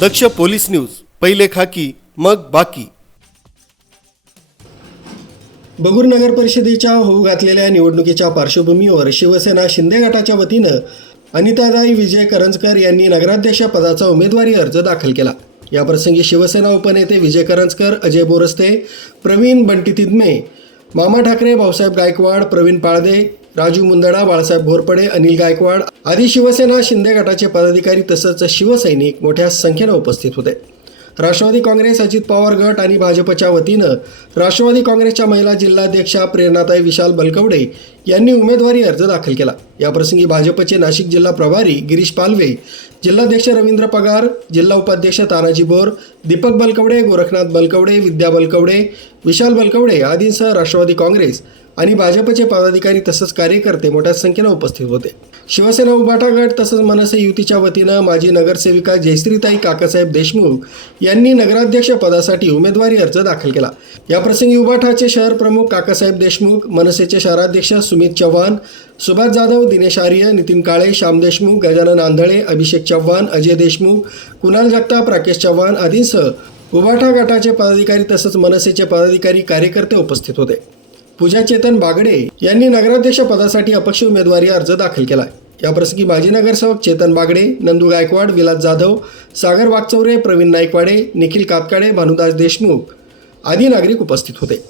दक्ष police news पहिले खाकी मग बाकी. बगूर नगर परिषदेच्या होऊ घातलेल्या निवडणुकीच्या पार्श्वभूमीवर शिवसेना शिंदे गटाच्या वतीनं अनिताताई विजय करंजकर यांनी नगराध्यक्ष पदाचा उमेदवारी अर्ज दाखल केला. याप्रसंगी शिवसेना उपनेते विजय करंजकर अजय बोरस्ते प्रवीण बंटी तिदमे मामा ठाकरे भाऊसाहेब गायकवाड प्रवीण पाळदे राजू मुंदडा बाळासाहेब घोरपडे अनिल गायकवाड आदी शिवसेना शिंदे गटाचे पदाधिकारी तसंच शिवसैनिक मोठ्या संख्येनं उपस्थित होते. राष्ट्रवादी काँग्रेस अजित पवार गट आणि भाजपच्या वतीनं राष्ट्रवादी काँग्रेसच्या महिला जिल्हाध्यक्षा प्रेरणाताई विशाल बलकवडे यांनी उमेदवारी अर्ज दाखल केला. याप्रसंगी भाजपचे नाशिक जिल्हा प्रभारी गिरीश पालवे जिल्हाध्यक्ष रवींद्र पगार जिल्हा उपाध्यक्ष तानाजी बोर दीपक बलकवडे गोरखनाथ बलकवडे विद्या बलकवडे विशाल बलकवडे आदींसह राष्ट्रवादी काँग्रेस आणि भाजपचे पदाधिकारी तसंच कार्यकर्ते मोठ्या संख्येनं उपस्थित होते. शिवसेना उभाटा गट तसंच मनसे युतीच्या वतीनं माजी नगरसेविका जयश्रीताई काकासाहेब देशमुख यांनी नगराध्यक्ष पदासाठी उमेदवारी अर्ज दाखल केला. याप्रसंगी उभाटाचे शहर प्रमुख काकासाहेब देशमुख मनसेचे शहराध्यक्ष सुमित चव्हाण सुभाष जाधव दिनेश आर्य नितीन काळे श्याम देशमुख गजानन आंधळे अभिषेक चव्हाण अजय देशमुख कुणाल जगताप राकेश चव्हाण आदींसह उभाटा गटाचे पदाधिकारी तसंच मनसेचे पदाधिकारी कार्यकर्ते उपस्थित होते. पूजा चेतन बागडे यांनी नगराध्यक्ष पदासाठी अपक्ष उमेदवारी अर्ज दाखल केला. याप्रसंगी माजी नगरसेवक चेतन बागडे नंदू गायकवाड विलास जाधव सागर वागचौरे प्रवीण नाईकवाडे निखिल कातकाडे भानुदास देशमुख आदी नागरिक उपस्थित होते.